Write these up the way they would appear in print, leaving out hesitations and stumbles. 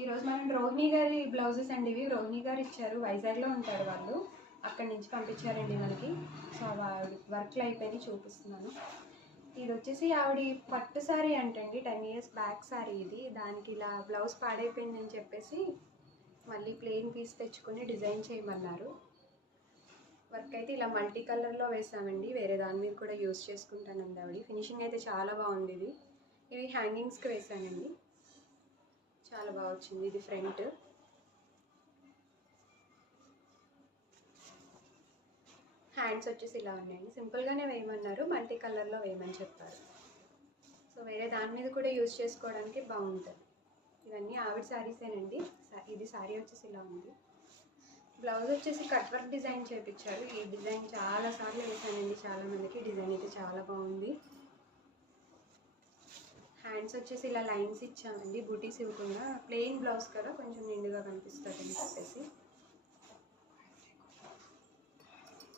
ఈరోజు మనం రోహిణి గారి బ్లౌజెస్ అండి. ఇవి రోహిణి గారు ఇచ్చారు, వైజాగ్లో ఉంటారు వాళ్ళు, అక్కడి నుంచి పంపించారండి మనకి. సో వర్క్లు అయిపోయి చూపిస్తున్నాను. ఇది వచ్చేసి ఆవిడ పట్టు శారీ అంటండి, 10 years బ్యాక్ శారీ ఇది. దానికి ఇలా బ్లౌజ్ పాడైపోయిందని చెప్పేసి మళ్ళీ ప్లెయిన్ పీస్ తెచ్చుకొని డిజైన్ చేయమన్నారు. వర్క్ అయితే ఇలా మల్టీ కలర్లో వేసామండి, వేరే దాని మీద కూడా యూస్ చేసుకుంటానండి ఆవిడ. ఫినిషింగ్ అయితే చాలా బాగుంది. ఇవి హ్యాంగింగ్స్కి వేసానండి, చాలా బాగా వచ్చింది. ఇది ఫ్రంట్, హ్యాండ్స్ వచ్చేసి ఇలా ఉన్నాయండి. సింపుల్గానే వేయమన్నారు, మల్టీ కలర్లో వేయమని చెప్పారు. సో వేరే దాని మీద కూడా యూజ్ చేసుకోవడానికి బాగుంటుంది. ఇవన్నీ ఆవిడ శారీసేనండి. ఇది శారీ వచ్చేసి ఇలా ఉంది. బ్లౌజ్ వచ్చేసి కట్ వర్క్ డిజైన్ చేయించారు. ఈ డిజైన్ చాలాసార్లు వేసానండి చాలామందికి. డిజైన్ అయితే చాలా బాగుంది. హ్యాండ్స్ వచ్చేసి ఇలా లైన్స్ ఇచ్చామండి, బూటీస్ ఇవ్వకుండా. ప్లెయిన్ బ్లౌజ్ కదా, కొంచెం నిండుగా కనిపిస్తుంది అని చెప్పేసి.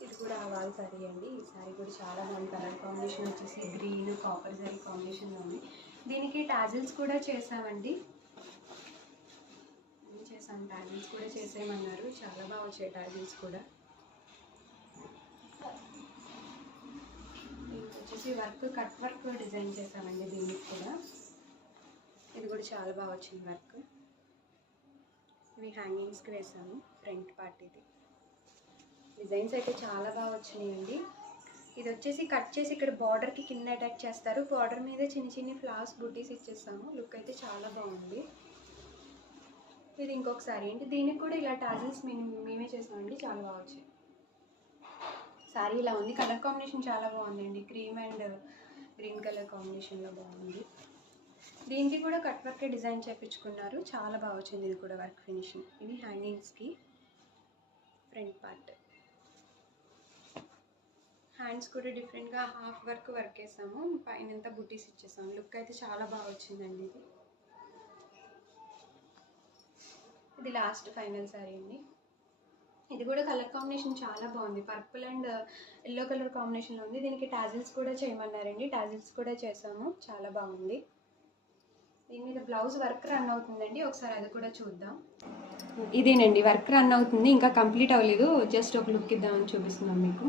ఇది కూడా ఆవాల్ శారీ అండి. ఈ శారీ కూడా చాలా బాగుంది. కలర్ కాంబినేషన్ వచ్చేసి గ్రీన్ కాపర్ జరీ కాంబినేషన్లో ఉంది. దీనికి టాజిల్స్ కూడా చేసామండి, టాజిల్స్ కూడా చేసేయమన్నారు. చాలా బాగా వచ్చాయి టాజిల్స్ కూడా. వచ్చేసి వర్క్ కట్ వర్క్ డిజైన్ చేసామండి దీనికి కూడా. ఇది కూడా చాలా బాగా వచ్చింది వర్క్. ఇవి హ్యాంగింగ్స్కి వేసాము, ఫ్రంట్ పార్ట్. ఇది డిజైన్స్ అయితే చాలా బాగా వచ్చినాయండి. ఇది వచ్చేసి కట్ చేసి ఇక్కడ బార్డర్కి కింద అటాచ్ చేస్తారు. బార్డర్ మీద చిన్న చిన్న ఫ్లవర్స్ బుట్టీస్ ఇచ్చేస్తాము. లుక్ అయితే చాలా బాగుంది. ఇది ఇంకొక శారీ అండి, దీనికి కూడా ఇలా టాజిల్స్ మేమే చేసామండి, చాలా బాగా వచ్చాయి. శారీ ఇలా ఉంది. కలర్ కాంబినేషన్ చాలా బాగుందండి, క్రీమ్ అండ్ గ్రీన్ కలర్ కాంబినేషన్లో బాగుంది. దీనికి కూడా కట్ వర్క్ డిజైన్ చేయించుకున్నారు, చాలా బాగా వచ్చింది. ఇది కూడా వర్క్ ఫినిషింగ్. ఇది హ్యాంగింగ్స్కి ఫ్రంట్ పార్ట్. హ్యాండ్స్ కూడా డిఫరెంట్గా హాఫ్ వర్క్ వేసాము, పైనంతా బుట్టీస్ ఇచ్చేసాము. లుక్ అయితే చాలా బాగా వచ్చిందండి. ఇది లాస్ట్ ఫైనల్ శారీ అండి. ఇది కూడా కలర్ కాంబినేషన్ చాలా బాగుంది, పర్పుల్ అండ్ ఎల్లో కలర్ కాంబినేషన్లో ఉంది. దీనికి టాజిల్స్ కూడా చేయమన్నారండి, టాజిల్స్ కూడా చేసాము, చాలా బాగుంది. దీని మీద బ్లౌజ్ వర్క్ రన్ అవుతుందండి, ఒకసారి అది కూడా చూద్దాం. ఇదేనండి వర్క్ రన్ అవుతుంది, ఇంకా కంప్లీట్ అవ్వలేదు. జస్ట్ ఒక లుక్ ఇద్దామని చూపిస్తున్నాం మీకు.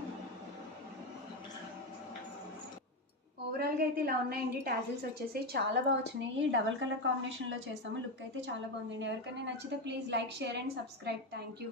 ఓవరాల్గా అయితే ఇలా ఉన్నాయండి టాజిల్స్ వచ్చేసి, చాలా బాగా వచ్చినాయి. డబల్ కలర్ కాంబినేషన్లో చేసాము. లుక్ అయితే చాలా బాగుందండి. ఎవరికైనా నచ్చితే please like, share and subscribe. Thank you.